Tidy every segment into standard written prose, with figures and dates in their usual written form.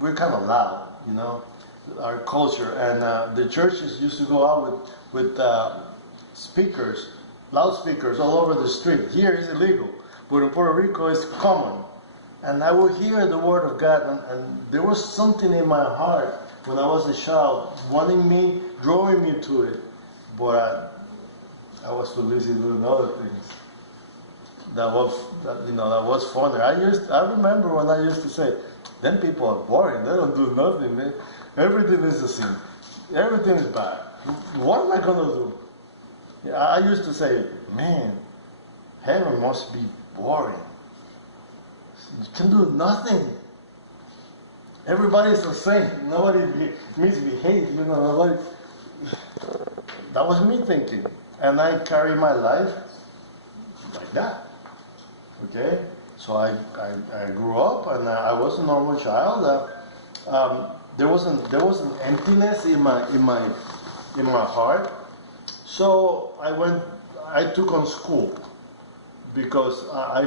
we're kind of loud, our culture. And the churches used to go out with speakers, loudspeakers all over the street. Here it's illegal, but in Puerto Rico it's common. And I would hear the word of God, and there was something in my heart when I was a child, drawing me to it, but I was too busy doing other things. That was funny. I remember when I used to say, "Them people are boring. They don't do nothing. Man. Everything is the same. Everything is bad. What am I gonna do?" I used to say, "Man, heaven must be boring. You can do nothing. Everybody's the same. Nobody misbehaves. Nobody." That was me thinking, and I carry my life like that. Okay, so I grew up, and I was a normal child. There was an emptiness in my heart. So I took on school because I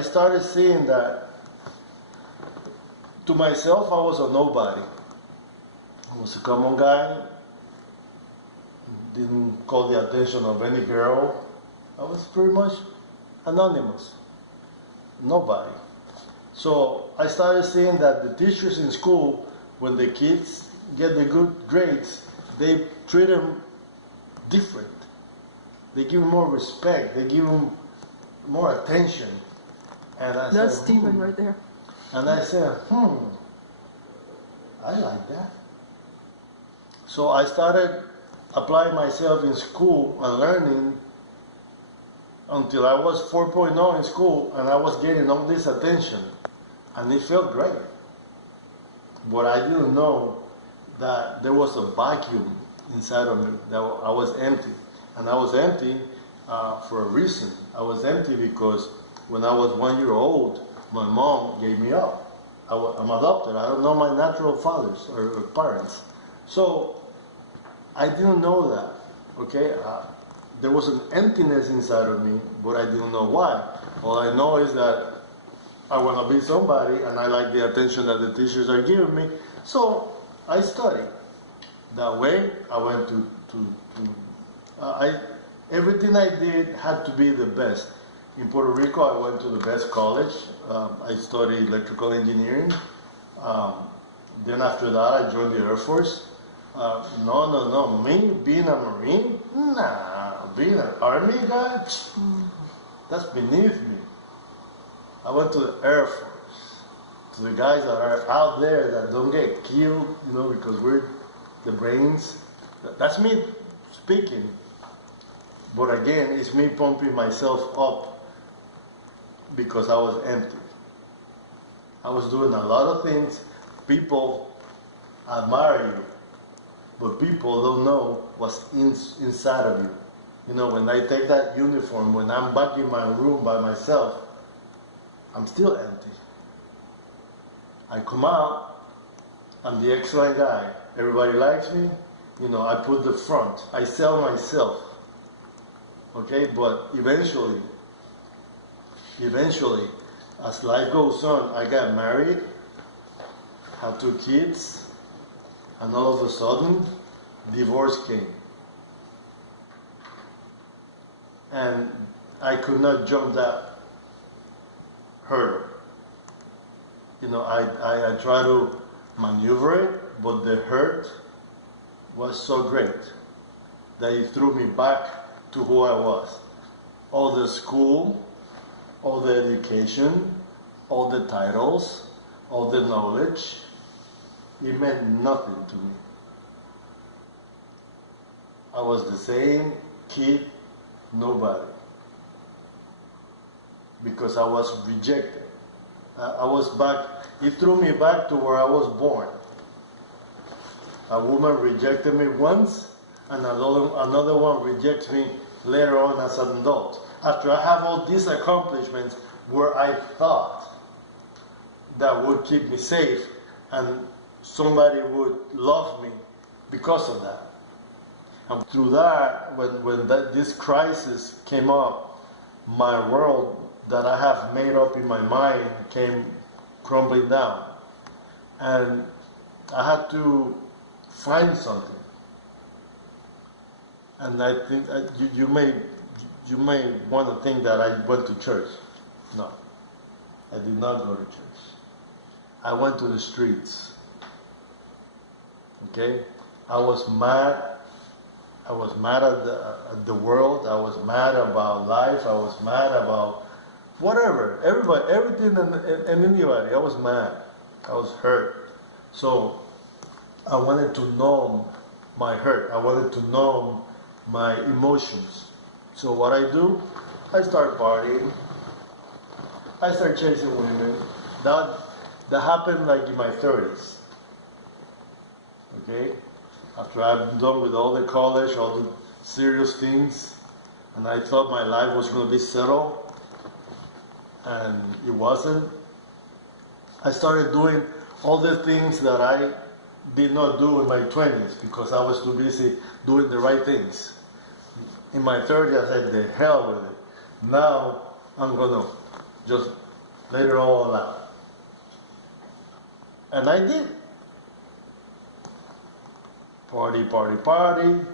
started seeing that to myself I was a nobody. I was a common guy. Didn't call the attention of any girl. I was pretty much anonymous. Nobody. So I started seeing that the teachers in school, when the kids get the good grades, they treat them different. They give them more respect. They give them more attention. And I That's said, Stephen right there. And I said, I like that. So I started applying myself in school and learning until I was 4.0 in school, and I was getting all this attention, and it felt great. But I didn't know that there was a vacuum inside of me, that I was empty. And I was empty for a reason. I was empty because when I was 1 year old, my mom gave me up. I'm adopted. I don't know my natural fathers or parents. So I didn't know that, okay? There was an emptiness inside of me, but I didn't know why. All I know is that I want to be somebody, and I like the attention that the teachers are giving me. So I studied. That way, I went everything I did had to be the best. In Puerto Rico, I went to the best college. I studied electrical engineering. Then after that, I joined the Air Force. No. Me being a Marine? Nah. Being an Army guy? That's beneath me. I went to the Air Force. To the guys that are out there that don't get killed, because we're the brains. That's me speaking. But again, it's me pumping myself up because I was empty. I was doing a lot of things. People admire you, but people don't know what's inside of you. When I take that uniform, when I'm back in my room by myself, I'm still empty. I come out, I'm the excellent guy. Everybody likes me. I put the front. I sell myself. Okay, but eventually, as life goes on, I got married, had 2 kids, and all of a sudden, divorce came. And I could not jump that hurdle. I tried to maneuver it, but the hurt was so great that it threw me back to who I was. All the school, all the education, all the titles, all the knowledge, it meant nothing to me. I was the same kid, nobody. Because I was rejected. It threw me back to where I was born. A woman rejected me once, and another one rejects me later on as an adult. After I have all these accomplishments where I thought that would keep me safe and somebody would love me because of that. And through that, when this crisis came up, my world that I have made up in my mind came crumbling down. and I had to find something. And I think you may want to think that I went to church. No, I did not go to church. I went to the streets. Okay, I was mad. I was mad at the world. I was mad about life. I was mad about whatever, everybody, everything, and anybody. I was mad. I was hurt. So I wanted to numb my hurt. I wanted to numb my emotions. So what I do, I start partying. I start chasing women. That happened like in my 30s. Okay? After I'm done with all the college, all the serious things, and I thought my life was going to be settled, and it wasn't. I started doing all the things that I did not do in my 20s because I was too busy doing the right things. In my 30s, I said, the hell with it. Now, I'm going to just let it all out. And I did. Party, party, party.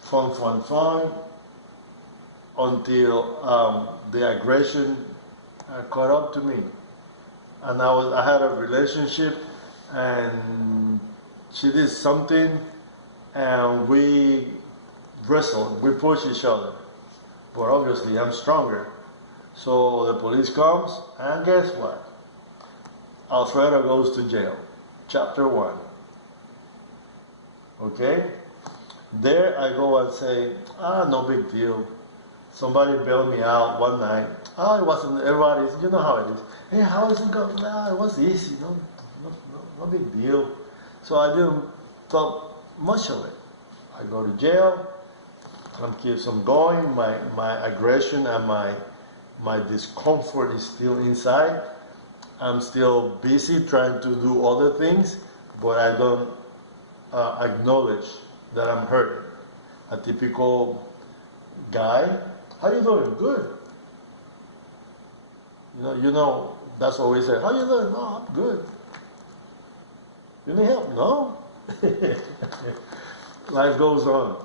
Fun, fun, fun. Until the aggression caught up to me. And I had a relationship, and she did something, and we wrestled, we pushed each other. But obviously I'm stronger. So the police comes, and guess what? Alfredo goes to jail. Chapter 1. Okay? There I go and say, no big deal. Somebody bailed me out one night. It wasn't, everybody's, you know how it is. Hey, how is it going? It was easy, no big deal. So I didn't thought much of it. I go to jail, keeps on going, my aggression and my discomfort is still inside. I'm still busy trying to do other things, but I don't acknowledge that I'm hurt. A typical guy, how you doing? Good. You know, that's what we say. How you doing? No, I'm good. You need help? No. Life goes on.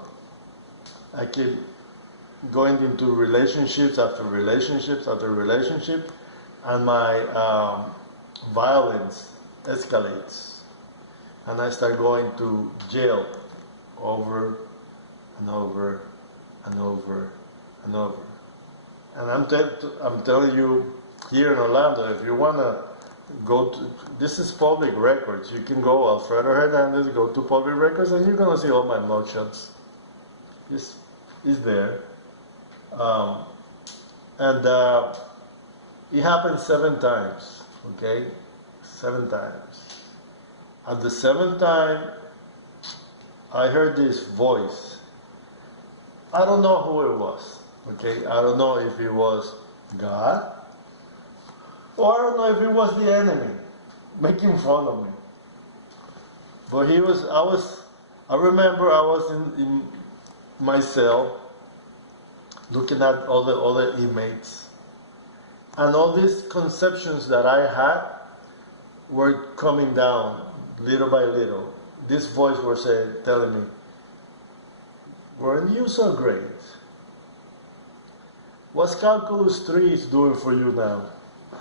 I keep going into relationships after relationships after relationship, and my violence escalates, and I start going to jail over and over and over and over. And I'm telling you, here in Orlando, if you want to go to, this is public records. You can go, Alfredo Hernandez, go to public records, and you're going to see all my mugshots. It's there. It happened 7 times, okay? 7 times. At the 7th time, I heard this voice. I don't know who it was, okay? I don't know if it was God, or I don't know if it was the enemy making fun of me. But I remember I was in my cell looking at all the other inmates, and all these conceptions that I had were coming down little by little. This voice was telling me, weren't you so great? What's Calculus 3 is doing for you now?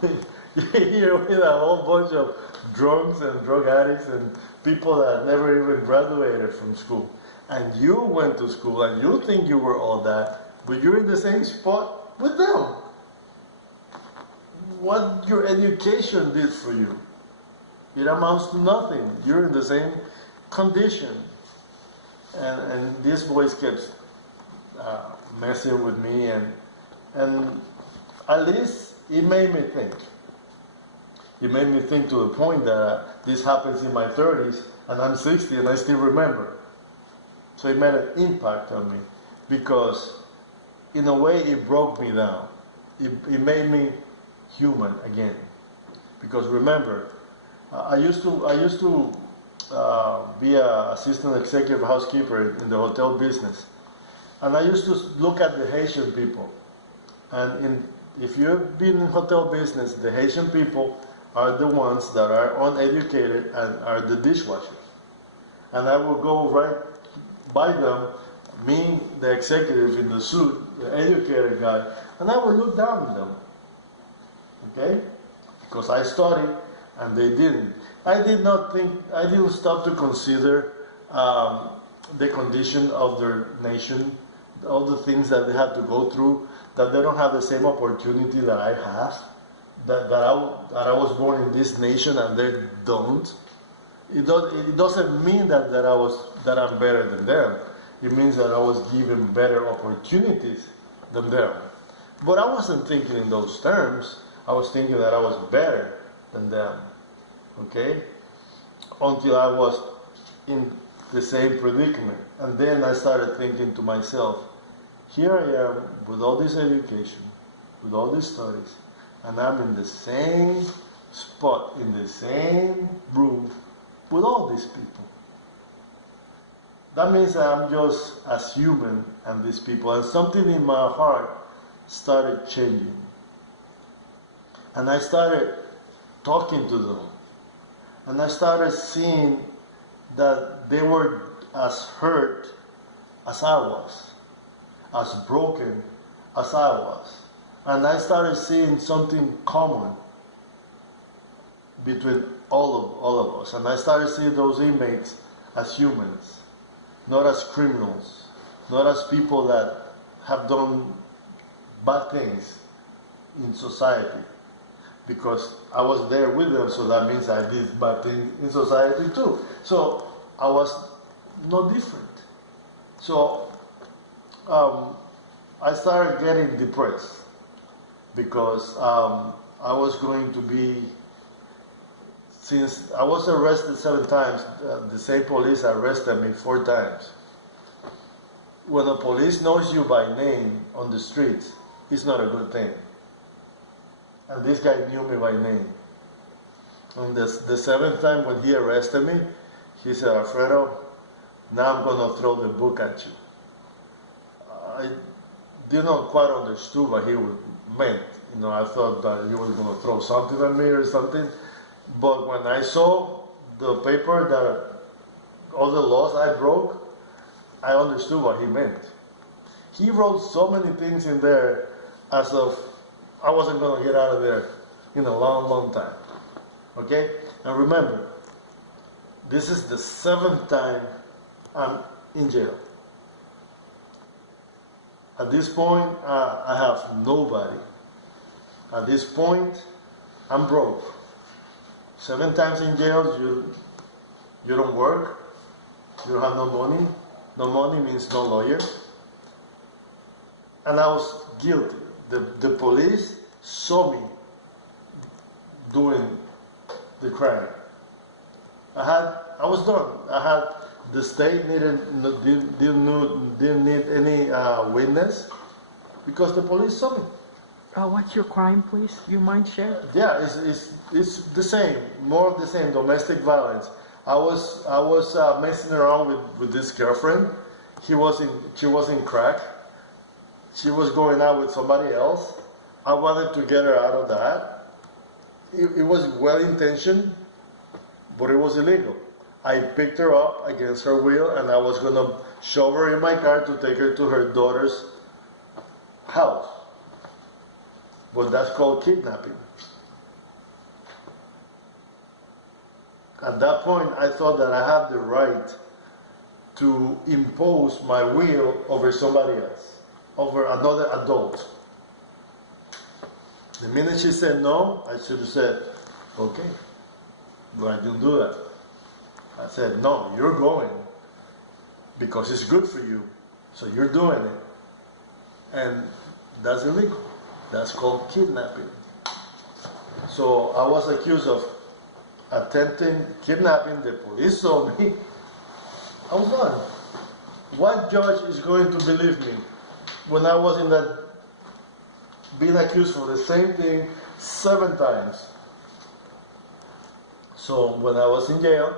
You're here with a whole bunch of drunks and drug addicts and people that never even graduated from school. And you went to school and you think you were all that, but you're in the same spot with them. What your education did for you, it amounts to nothing. You're in the same condition. And this voice kept messing with me, and at least it made me think. It made me think to the point that this happens in my 30s, and I'm 60 and I still remember. So it made an impact on me, because in a way it broke me down. It made me human again. Because remember, I used to be an assistant executive housekeeper in the hotel business, and I used to look at the Haitian people. And if you've been in hotel business, the Haitian people are the ones that are uneducated and are the dishwashers. And I will go right by them, me, the executive in the suit, the educated guy, and I will look down at them. Okay? Because I studied and they didn't. I didn't stop to consider the condition of their nation, all the things that they have to go through, that they don't have the same opportunity that I have, that I was born in this nation and they don't. It doesn't mean that I'm better than them. It means that I was given better opportunities than them. But I wasn't thinking in those terms. I was thinking that I was better than them. Okay? Until I was in the same predicament. And then I started thinking to myself, here I am with all this education, with all these studies, and I'm in the same spot, in the same room with all these people. That means that I'm just as human as these people, and something in my heart started changing. And I started talking to them, and I started seeing that they were as hurt as I was, as broken as I was. And I started seeing something common between all of us. And I started seeing those inmates as humans, not as criminals, not as people that have done bad things in society. Because I was there with them, so that means I did bad things in society too. So I was no different. So I started getting depressed because I was going to be, since I was arrested 7 times, the same police arrested me 4 times. When the police knows you by name on the streets, it's not a good thing. And this guy knew me by name. And the 7th time when he arrested me, he said, Alfredo, now I'm going to throw the book at you. I did not quite understand what he meant. You know, I thought that he was going to throw something at me or something. But when I saw the paper that all the laws I broke, I understood what he meant. He wrote so many things in there as of I wasn't going to get out of there in a long, long time. Okay? And remember, this is the 7th time I'm in jail. At this point, I have nobody. At this point, I'm broke. 7 times in jail, you don't work, you don't have no money. No money means no lawyer. And I was guilty. The police saw me doing the crime. I was done. The state didn't need any witness because the police saw me. What's your crime, please? You mind sharing? Yeah, it's the same, more of the same, domestic violence. I was messing around with this girlfriend. She was in crack. She was going out with somebody else. I wanted to get her out of that. It was well-intentioned, but it was illegal. I picked her up against her will, and I was going to shove her in my car to take her to her daughter's house. But that's called kidnapping. At that point, I thought that I had the right to impose my will over somebody else, over another adult. The minute she said no, I should have said, okay, but I didn't do that. I said, no, you're going because it's good for you, so you're doing it. And that's illegal. That's called kidnapping. So I was accused of attempting kidnapping. The police saw me. I was done. What judge is going to believe me when I was in that, being accused for the same thing 7 times? So when I was in jail,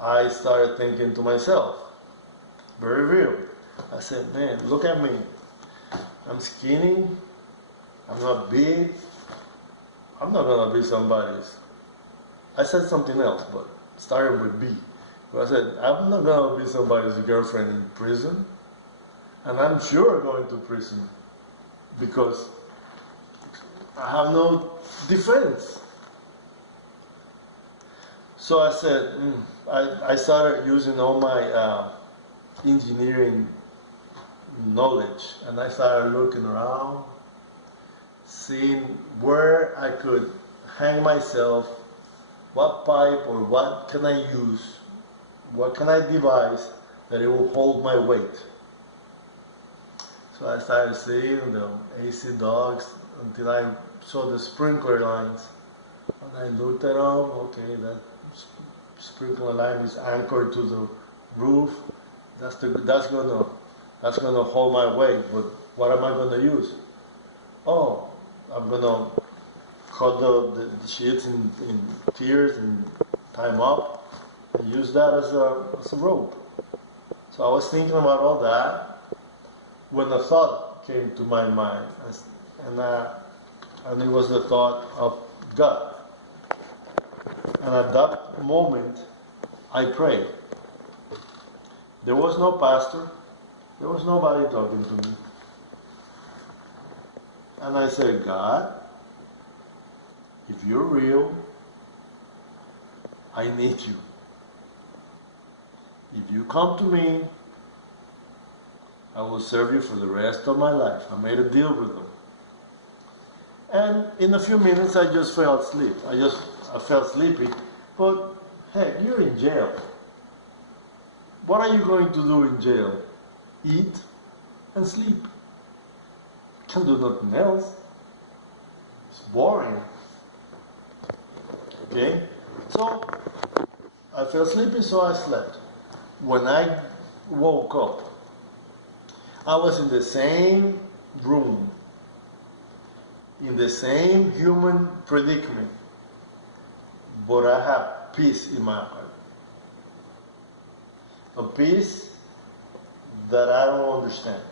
I started thinking to myself, very real. I said, man, look at me. I'm skinny. I'm not big. I'm not going to be somebody's I said something else, but started with B. But I said, I'm not going to be somebody's girlfriend in prison. And I'm sure going to prison because I have no defense. So I said, I started using all my engineering knowledge, and I started looking around, seeing where I could hang myself, what pipe or what can I use, what can I devise that it will hold my weight. So I started seeing the AC dogs until I saw the sprinkler lines. And I looked at them, okay, that sprinkler line is anchored to the roof. That's gonna hold my weight, but what am I gonna use? Oh, I'm gonna cut the sheets in tiers and tie them up and use that as a rope. So I was thinking about all that when a thought came to my mind, and it was the thought of God. And at that moment, I prayed. There was no pastor. There was nobody talking to me. And I said, God, if you're real, I need you. If you come to me, I will serve you for the rest of my life. I made a deal with them. And in a few minutes, I just fell asleep. I felt sleepy. But, hey, you're in jail. What are you going to do in jail? Eat and sleep. You can't do nothing else. It's boring. Okay? So, I felt sleepy, so I slept. When I woke up, I was in the same room, in the same human predicament, but I have peace in my heart. A peace that I don't understand.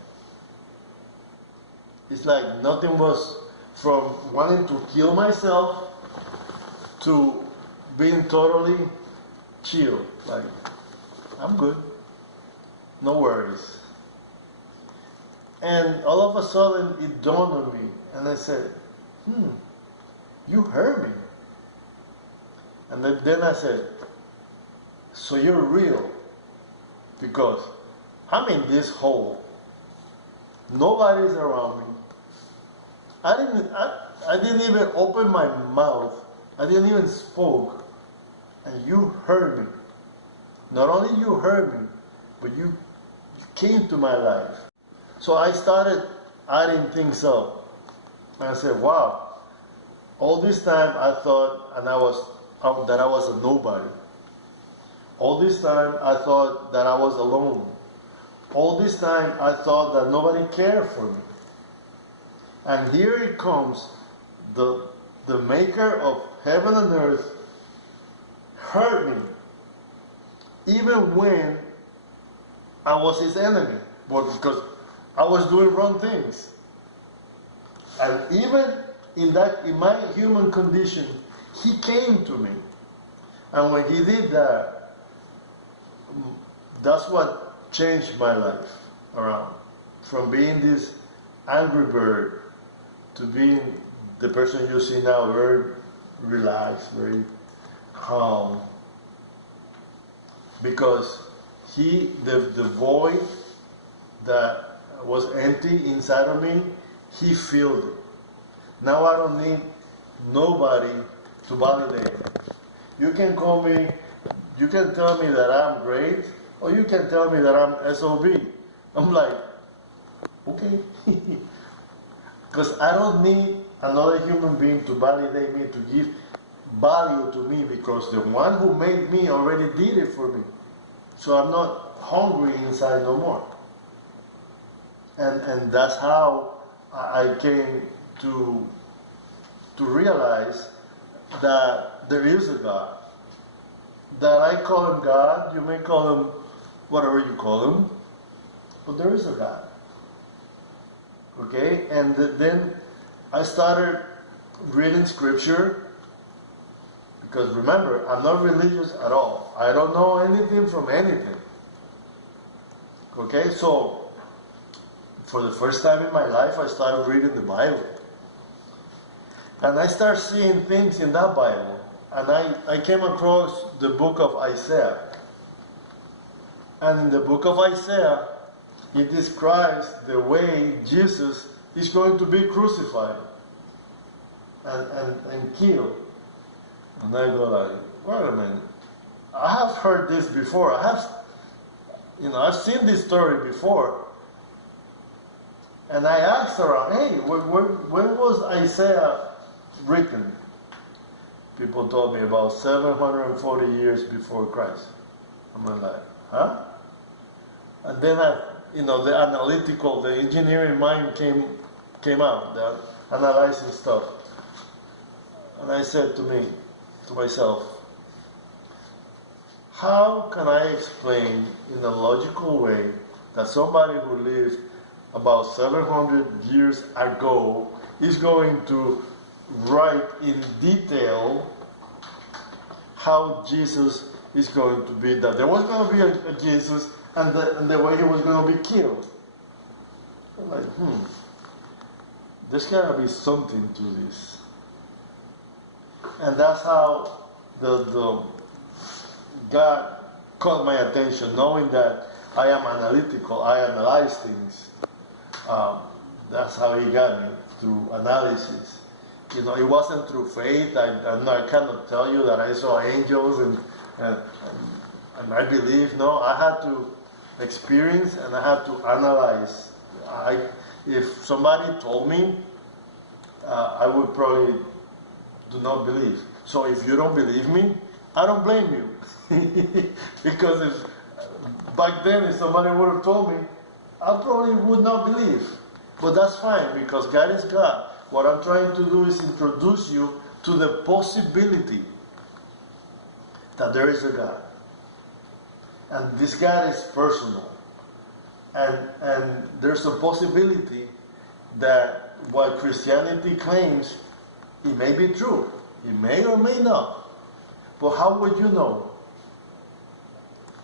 It's like nothing was from wanting to kill myself to being totally chill. Like, I'm good. No worries. And all of a sudden it dawned on me, and I said, you heard me. And then I said, so you're real, because I'm in this hole. Nobody's around me. I didn't even open my mouth. I didn't even spoke. And you heard me. Not only you heard me, but you came to my life. So I started adding things up. And I said, wow, all this time I thought that I was a nobody. All this time I thought that I was alone. All this time I thought that nobody cared for me. And here it comes, the maker of heaven and earth heard me, even when I was his enemy, because I was doing wrong things. And even in my human condition, he came to me. And when he did that, that's what changed my life around. From being this angry bird to being the person you see now, very relaxed, very calm. Because the void that was empty inside of me, he filled it. Now I don't need nobody to validate me. You can tell me that I'm great, or you can tell me that I'm SOB. I'm like, okay. Because I don't need another human being to validate me, to give value to me, because the one who made me already did it for me. So I'm not hungry inside no more. And that's how I came to realize that there is a God. That I call him God, you may call him whatever you call him, but there is a God. Okay? And then I started reading scripture, Because remember, I'm not religious at all. I don't know anything from anything. Okay, so for the first time in my life, I started reading the Bible. And I started seeing things in that Bible. And I came across the book of Isaiah. And in the book of Isaiah, it describes the way Jesus is going to be crucified and killed. And I go like, wait a minute. I have heard this before. I've seen this story before. And I asked around, hey, when was Isaiah written? People told me about 740 years before Christ. I'm like, huh? And then the analytical, the engineering mind came out, the analyzing stuff. And I said to myself, how can I explain in a logical way that somebody who lived about 700 years ago is going to write in detail how Jesus is going to be, that there was going to be a Jesus and the way he was going to be killed? I'm like, there's got to be something to this. And that's how the God caught my attention, knowing that I am analytical, I analyze things. That's how he got me, through analysis. It wasn't through faith. I cannot tell you that I saw angels and I believe. No, I had to experience and I had to analyze. If somebody told me, I would probably do not believe. So if you don't believe me, I don't blame you. Because back then, if somebody would have told me, I probably would not believe. But that's fine, because God is God. What I'm trying to do is introduce you to the possibility that there is a God. And this God is personal. And there's a possibility that what Christianity claims, it may be true. It may or may not. But how would you know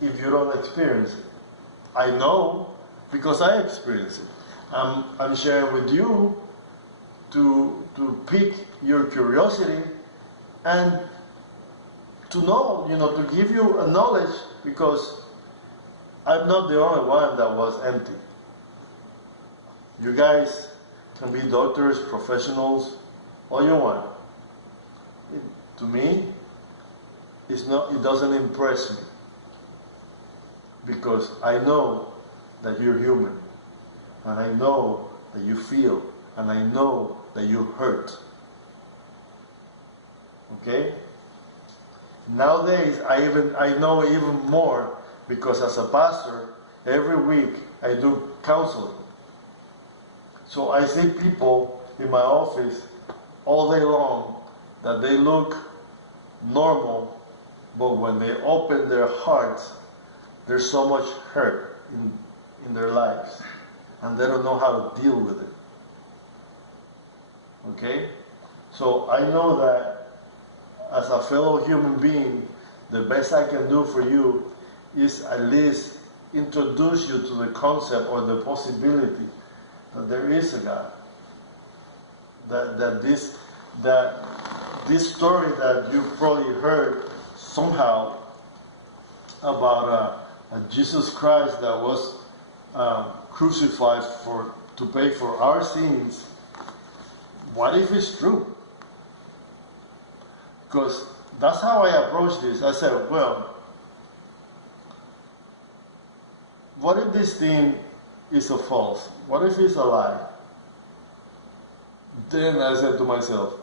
if you don't experience it? I know because I experience it. I'm sharing with you to pique your curiosity and to know, to give you a knowledge, because I'm not the only one that was empty. You guys can be doctors, professionals, all you want. To me, it doesn't impress me, because I know that you're human, and I know that you feel, and I know that you hurt. Okay? Nowadays, I know even more, because as a pastor, every week I do counseling. So I see people in my office all day long that they look normal, but when they open their hearts, there's so much hurt in their lives, and they don't know how to deal with it. Okay? So I know that as a fellow human being, the best I can do for you is at least introduce you to the concept or the possibility that there is a God. That this story that you probably heard somehow about a Jesus Christ that was crucified to pay for our sins, what if it's true? Because that's how I approached this. I said, well, what if this thing is a false? What if it's a lie? Then I said to myself,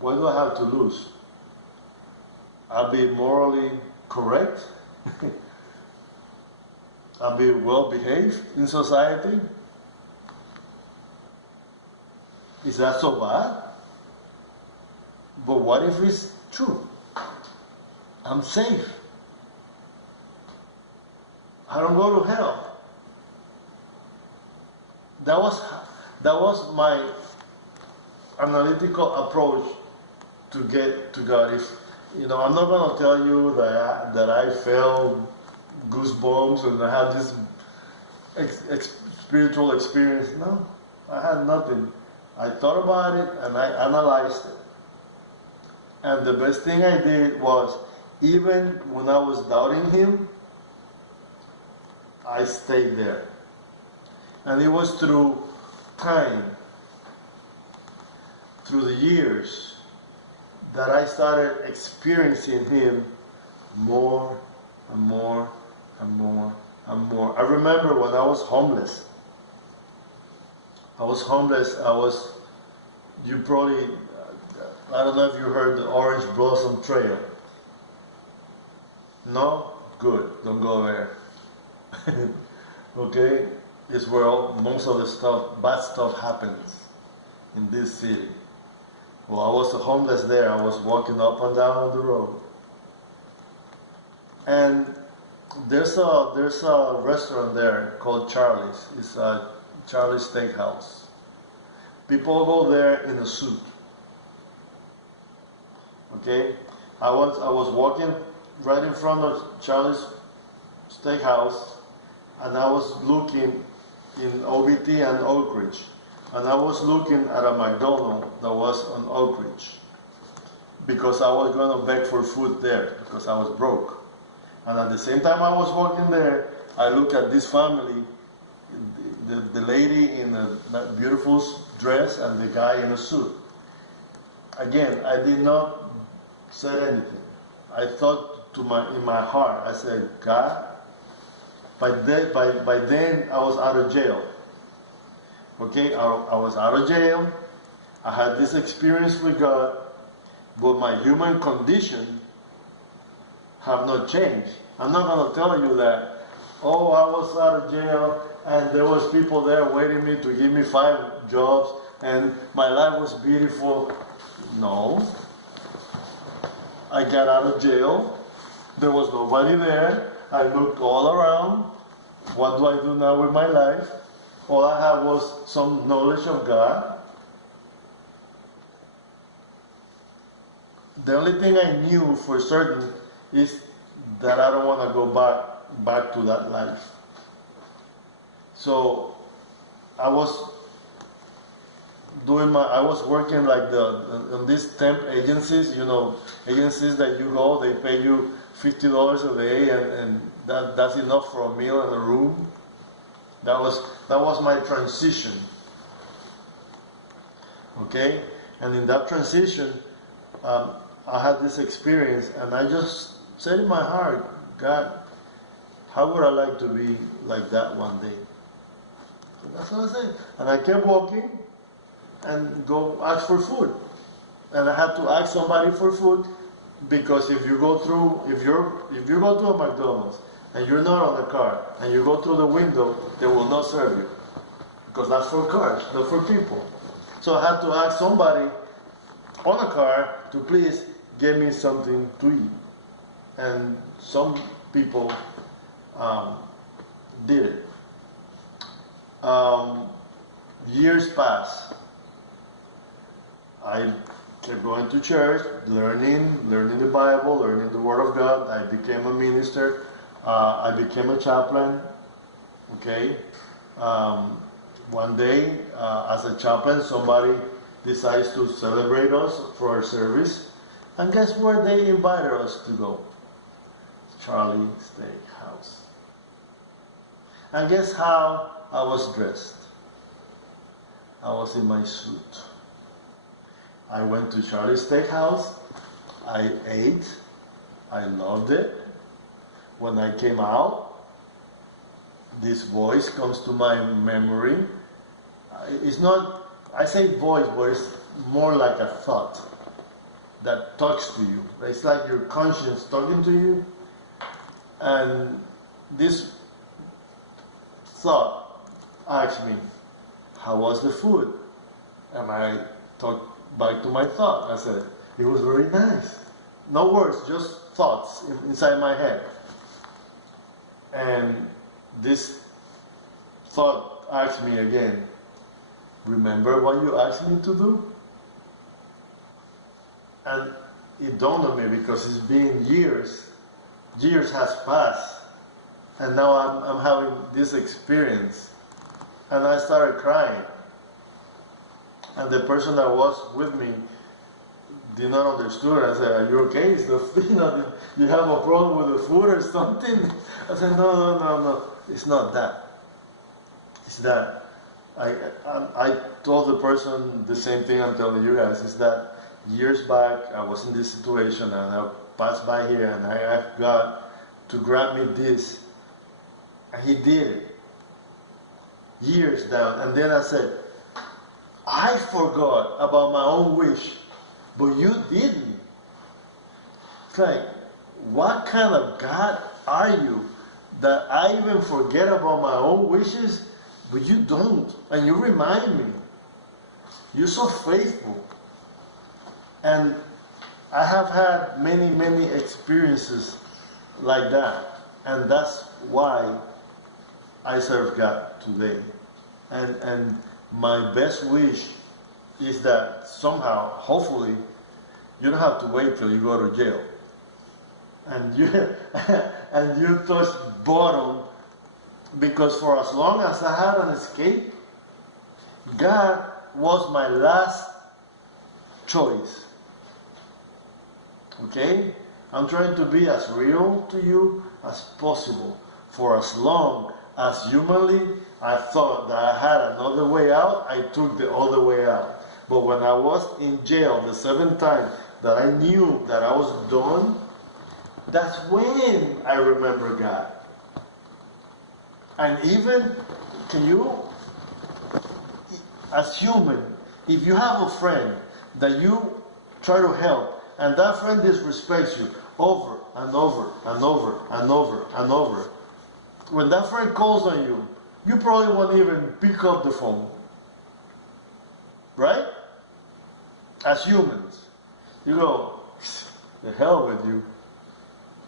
what do I have to lose? I'll be morally correct. I'll be well behaved in society. Is that so bad? But what if it's true? I'm safe. I don't go to hell. That was my analytical approach to get to God. If I'm not gonna tell you that I felt goosebumps and I had this spiritual experience. No, I had nothing. I thought about it and I analyzed it. And the best thing I did was, even when I was doubting Him, I stayed there. And it was through time, through the years, that I started experiencing Him more and more and more and more. I remember when I was homeless. You probably, I don't know if you heard the Orange Blossom Trail. No? Good. Don't go there. Okay? It's where most of the bad stuff happens in this city. Well, I was homeless there. I was walking up and down the road. And there's a restaurant there called Charlie's. It's a Charlie's Steakhouse. People go there in a suit. Okay? I was walking right in front of Charlie's Steakhouse, and I was looking in OBT and Oak Ridge. And I was looking at a McDonald's that was on Oak Ridge, because I was going to beg for food there, because I was broke. And at the same time I was walking there, I looked at this family, the lady in a beautiful dress and the guy in a suit. Again, I did not say anything. I thought in my heart, I said, God, by then I was out of jail. Okay, I was out of jail. I had this experience with God, but my human condition have not changed. I'm not going to tell you that, oh, I was out of jail and there was people there waiting me to give me 5 jobs and my life was beautiful. No. I got out of jail. There was nobody there. I looked all around. What do I do now with my life? All I had was some knowledge of God. The only thing I knew for certain is that I don't want to go back to that life. So I was working like on these temp agencies, agencies that you go, they pay you $50 a day, and that's enough for a meal and a room. That was my transition. Okay, and in that transition, I had this experience, and I just said in my heart, God, how would I like to be like that one day? So that's what I said. And I kept walking and go ask for food. And I had to ask somebody for food, because if you go to a McDonald's and you're not on the car and you go through the window, they will not serve you, because that's for cars, not for people. So I had to ask somebody on a car to please get me something to eat. And some people did it. Years passed. I kept going to church, learning the Bible, learning the Word of God. I became a minister. I became a chaplain. Okay. One day, as a chaplain, somebody decides to celebrate us for our service. And guess where they invited us to go? Charlie Steakhouse. And guess how I was dressed? I was in my suit. I went to Charlie Steakhouse. I ate. I loved it. When I came out, this voice comes to my memory. It's not, I say voice, but it's more like a thought that talks to you. It's like your conscience talking to you. And this thought asked me, how was the food? And I talked back to my thought. I said, it was very nice. No words, just thoughts inside my head. And this thought asked me again, remember what you asked me to do? And it dawned on me because it's been years has passed, and now I'm having this experience, and I started crying. And the person that was with me did not understand. I said, "Are you okay? Is the, you have a problem with the food or something?" I said, "No. It's not that. It's that I told the person the same thing I'm telling you guys. Is that years back I was in this situation and I passed by here and I asked God to grant me this, and He did it. Years down, and then I said, I forgot about my own wish, but you didn't. It's like, what kind of God are you that I even forget about my own wishes, but you don't, and you remind me. You're so faithful. And I have had many experiences like that, and that's why I serve God today. And my best wish is that somehow, hopefully, you don't have to wait till you go to jail. And you and you touch bottom, because for as long as I had an escape, God was my last choice. Okay? I'm trying to be as real to you as possible. For as long as humanly I thought that I had another way out, I took the other way out. But when I was in jail the 7th time that I knew that I was done, that's when I remember God. And even, can you, as human, if you have a friend that you try to help, and that friend disrespects you over and over and over and over and over, when that friend calls on you, you probably won't even pick up the phone. Right? As humans. You go, the hell with you.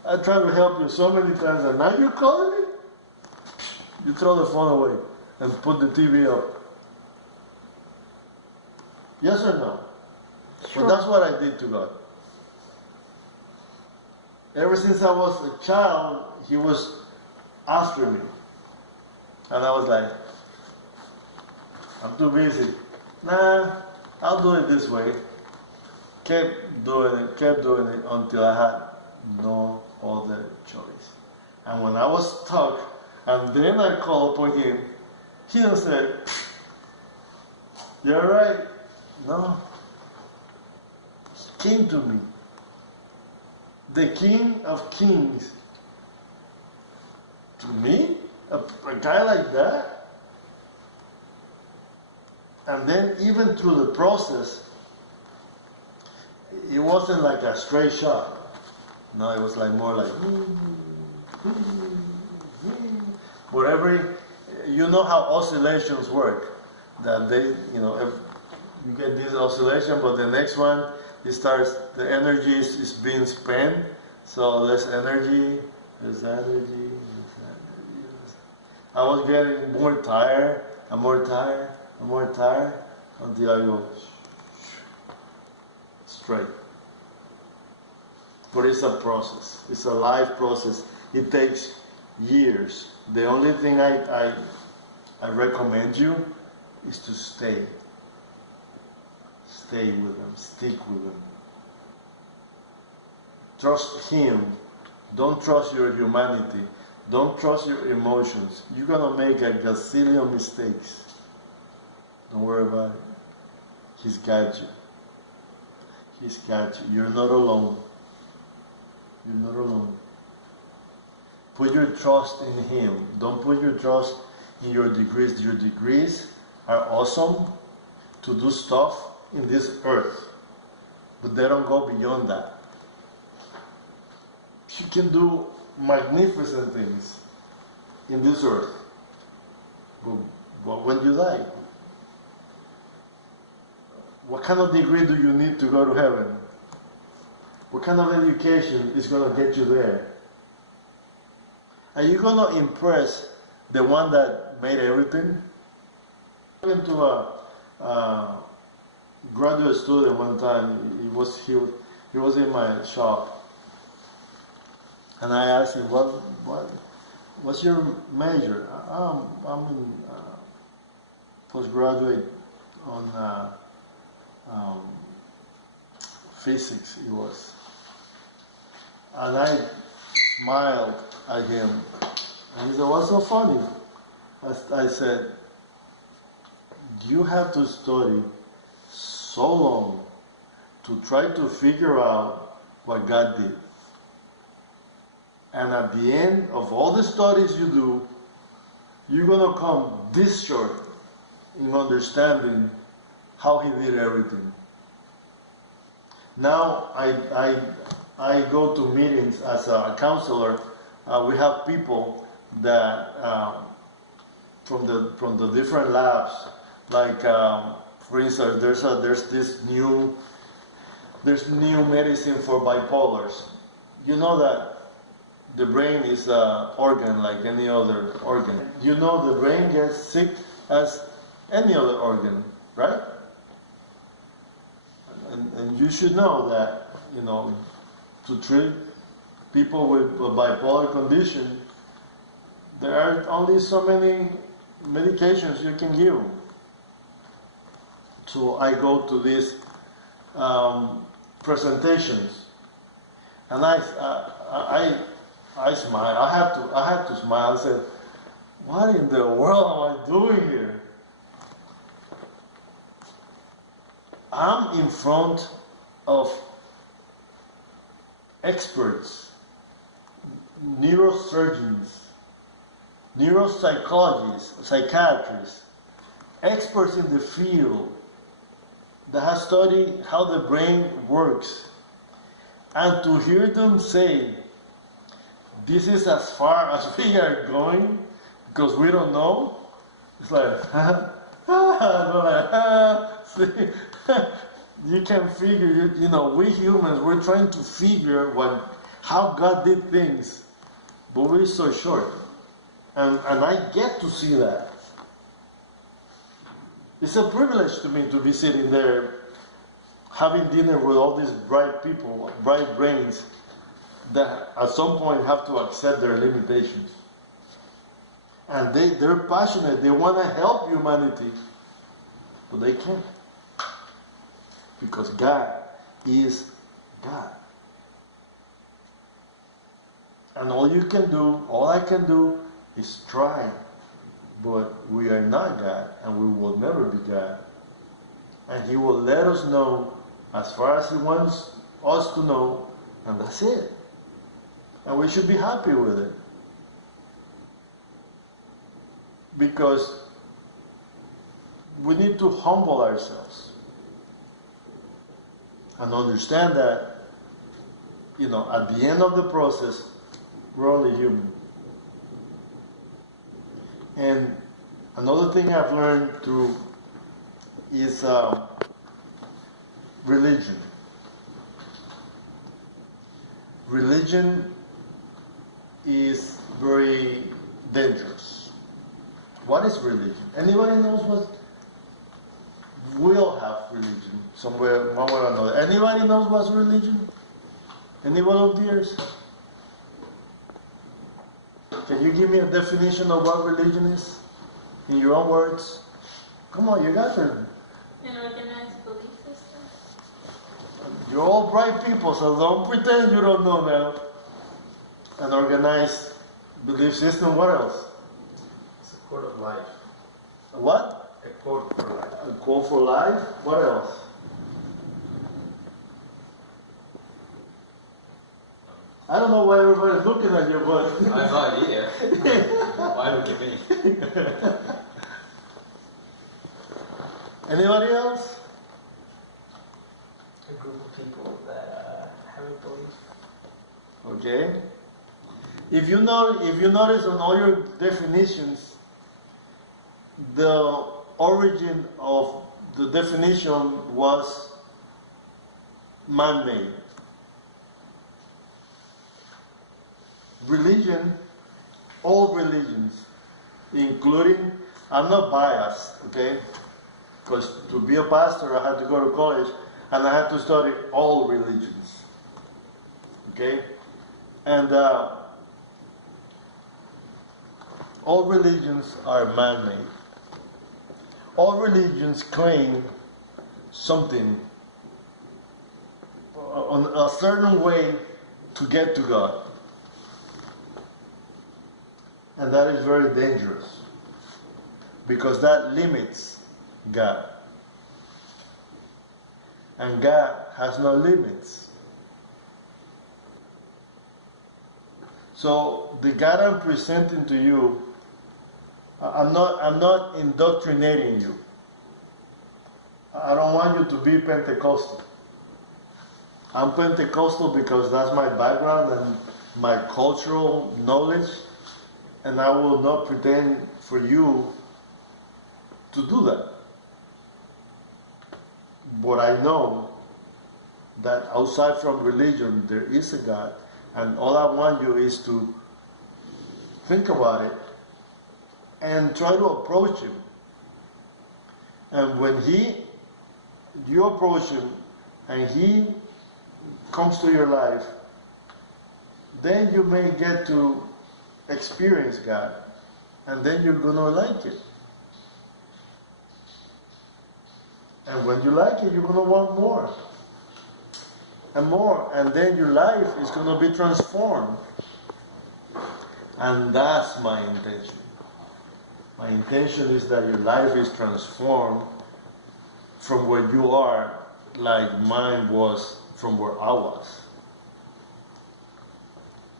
I tried to help you so many times, and now you're calling me? You throw the phone away and put the TV up. Yes or no? Sure. But that's what I did to God. Ever since I was a child, He was after me. And I was like, I'm too busy. Nah, I'll do it this way. Kept doing it until I had no other choice. And when I was stuck, and then I called upon Him, He didn't say, "You're right." No. He came to me. The King of Kings. To me? A guy like that? And then even through the process, it wasn't like a straight shot. No, it was like more like whatever. You know how oscillations work. That they, if you get this oscillation, but the next one, it starts, the energy is being spent. So less energy, less energy. I was getting more tired, and more tired, and more tired, until I go straight. But it's a process. It's a life process. It takes years. The only thing I recommend you is to stay. Stay with Him. Stick with Him. Trust Him. Don't trust your humanity. Don't trust your emotions. You're going to make a gazillion mistakes. Don't worry about it. He's got you. He's got you. You're not alone. You're not alone. Put your trust in Him. Don't put your trust in your degrees. Your degrees are awesome to do stuff in this earth, but they don't go beyond that. You can do magnificent things in this earth, but when you die, what kind of degree do you need to go to heaven? What kind of education is going to get you there? Are you going to impress the one that made everything? I went to a graduate student one time. He was in my shop, and I asked him, what's your major? I'm in postgraduate on um, physics. It was, and I smiled at him, and he said, "What's so funny?" I said, "You have to study so long to try to figure out what God did. And at the end of all the studies you do, you're going to come this short in understanding how He did everything." Now, I go to meetings as a counselor. We have people that from the different labs, like for instance, there's new medicine for bipolars. You know that the brain is an organ like any other organ. You know the brain gets sick as any other organ, right? And you should know that, to treat people with a bipolar condition, there are only so many medications you can give. So I go to these presentations, and I smile. I have to smile. I said, "What in the world am I doing here?" I'm in front of experts, neurosurgeons, neuropsychologists, psychiatrists, experts in the field that have studied how the brain works. And to hear them say, "This is as far as we are going because we don't know," it's like, see, you can figure, we humans, we're trying to figure how God did things, but we're so short. And I get to see that. It's a privilege to me to be sitting there having dinner with all these bright people, bright brains, that at some point have to accept their limitations. And they're passionate, they want to help humanity, but they can't. Because God is God. And all I can do is try. But we are not God, and we will never be God. And He will let us know as far as He wants us to know, and that's it. And we should be happy with it. Because we need to humble ourselves and understand that, at the end of the process, we're only human. And another thing I've learned through is religion. Religion is very dangerous. What is religion? Anybody knows what? We all have religion somewhere, one way or another. Anybody knows what's religion? Any volunteers? Can you give me a definition of what religion is? In your own words? Come on, you guys are... An organized belief system. You're all bright people, so don't pretend you don't know that. An organized belief system, what else? It's a code of life. A what? A code for life. A code for life? What else? I don't know why everybody's looking at you, but... I have no idea. Why look at me? Anybody else? A group of people that have a belief. Okay. If you notice on all your definitions, the origin of the definition was man-made. Religion, all religions, including, I'm not biased, okay? Because to be a pastor, I had to go to college. and I had to study all religions. Okay? And all religions are man-made. All religions claim something, on a certain way to get to God. And that is very dangerous, because that limits God. And God has no limits. So the God I'm presenting to you, I'm not indoctrinating you. I don't want you to be Pentecostal. I'm Pentecostal because that's my background and my cultural knowledge, and I will not pretend for you to do that. But I know that outside from religion there is a God, and all I want you is to think about it and try to approach Him. And when you approach Him and He comes to your life, then you may get to experience God, and then you're gonna like it. And when you like it, you're gonna want more and more, and then your life is gonna be transformed. And that's my intention. My intention is that your life is transformed from where you are, like mine was from where I was.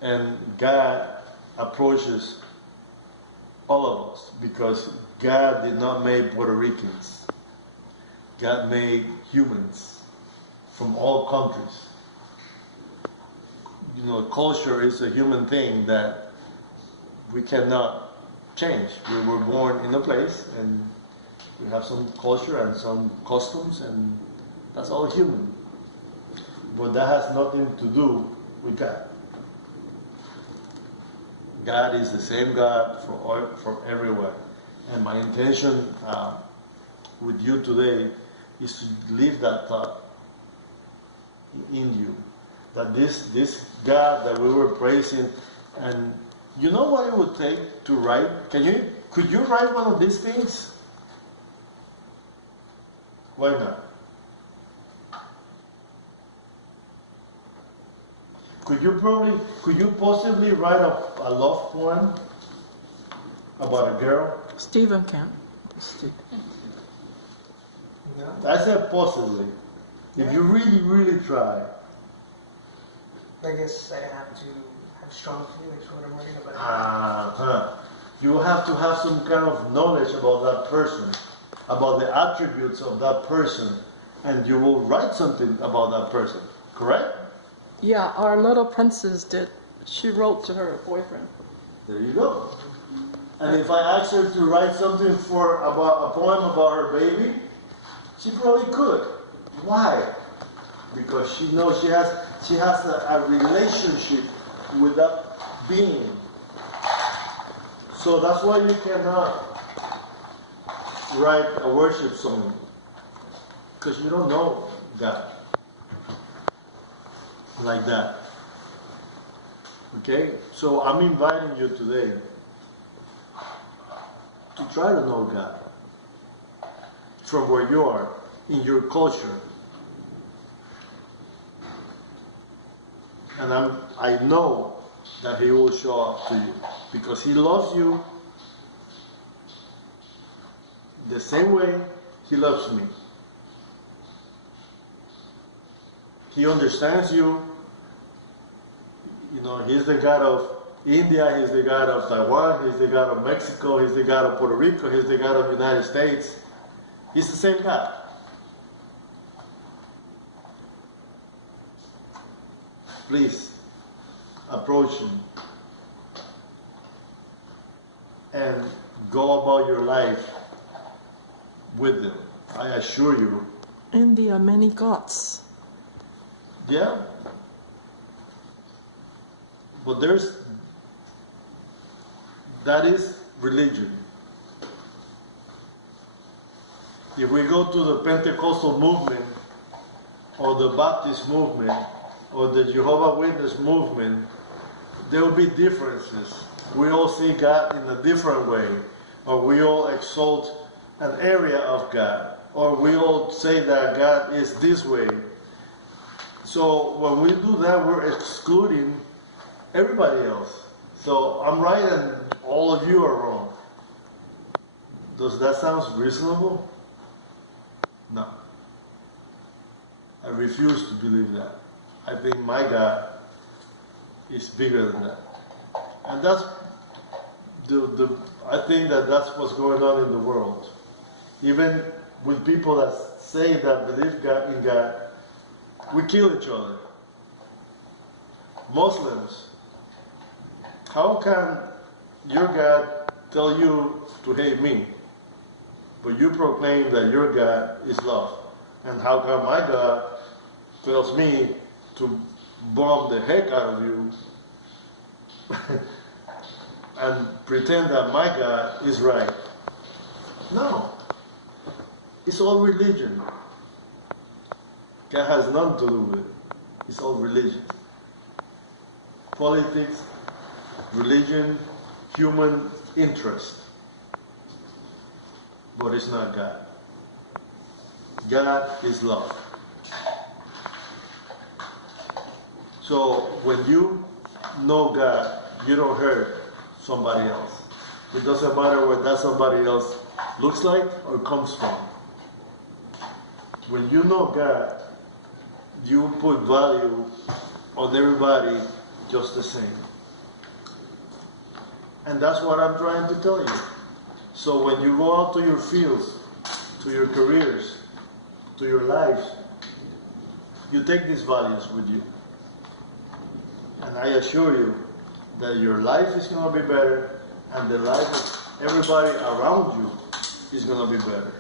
And God approaches all of us, because God did not make Puerto Ricans. God made humans from all countries. You know, culture is a human thing that we cannot change. We were born in a place, and we have some culture and some customs, and that's all human. But that has nothing to do with God. God is the same God for everywhere. And my intention with you today is to leave that thought in you. That this God that we were praising, and you know what it would take to write? Could you write one of these things? Why not? Could you possibly write a love poem about a girl? Stephen can. No? I said possibly. If you really, really try. I guess I have to have strong feelings for what I'm writing about. You have to have some kind of knowledge about that person, about the attributes of that person, and you will write something about that person, correct? Yeah, our little princess did. She wrote to her boyfriend. There you go. And if I asked her to write something about a poem about her baby, she probably could. Why? Because she knows she has a relationship with that being. So that's why you cannot write a worship song, because you don't know God like that. Okay? So I'm inviting you today to try to know God from where you are, in your culture. And I know that He will show up to you, because He loves you the same way He loves me. He understands you. You know, He's the God of India, He's the God of Taiwan, He's the God of Mexico, He's the God of Puerto Rico, He's the God of the United States. He's the same God. Please approach Him and go about your life with Him. I assure you. India, many gods. Yeah. But that is religion. If we go to the Pentecostal movement, or the Baptist movement or the Jehovah Witness movement, there will be differences. We all see God in a different way, or we all exalt an area of God, or we all say that God is this way. So when we do that, we're excluding everybody else. So I'm right and all of you are wrong. Does that sound reasonable? No. I refuse to believe that. I think my God is bigger than that. And that's I think that that's what's going on in the world. Even with people that say that believe God in God, we kill each other. Muslims, how can your God tell you to hate me, but you proclaim that your God is love? And how come my God tells me to bomb the heck out of you and pretend that my God is right? No. It's all religion. God has nothing to do with it. It's all religion. Politics, religion, human interest. But it's not God. God is love. So when you know God, you don't hurt somebody else. It doesn't matter what that somebody else looks like or comes from. When you know God, you put value on everybody just the same. And that's what I'm trying to tell you. So when you go out to your fields, to your careers, to your lives, you take these values with you. And I assure you that your life is going to be better and the life of everybody around you is going to be better.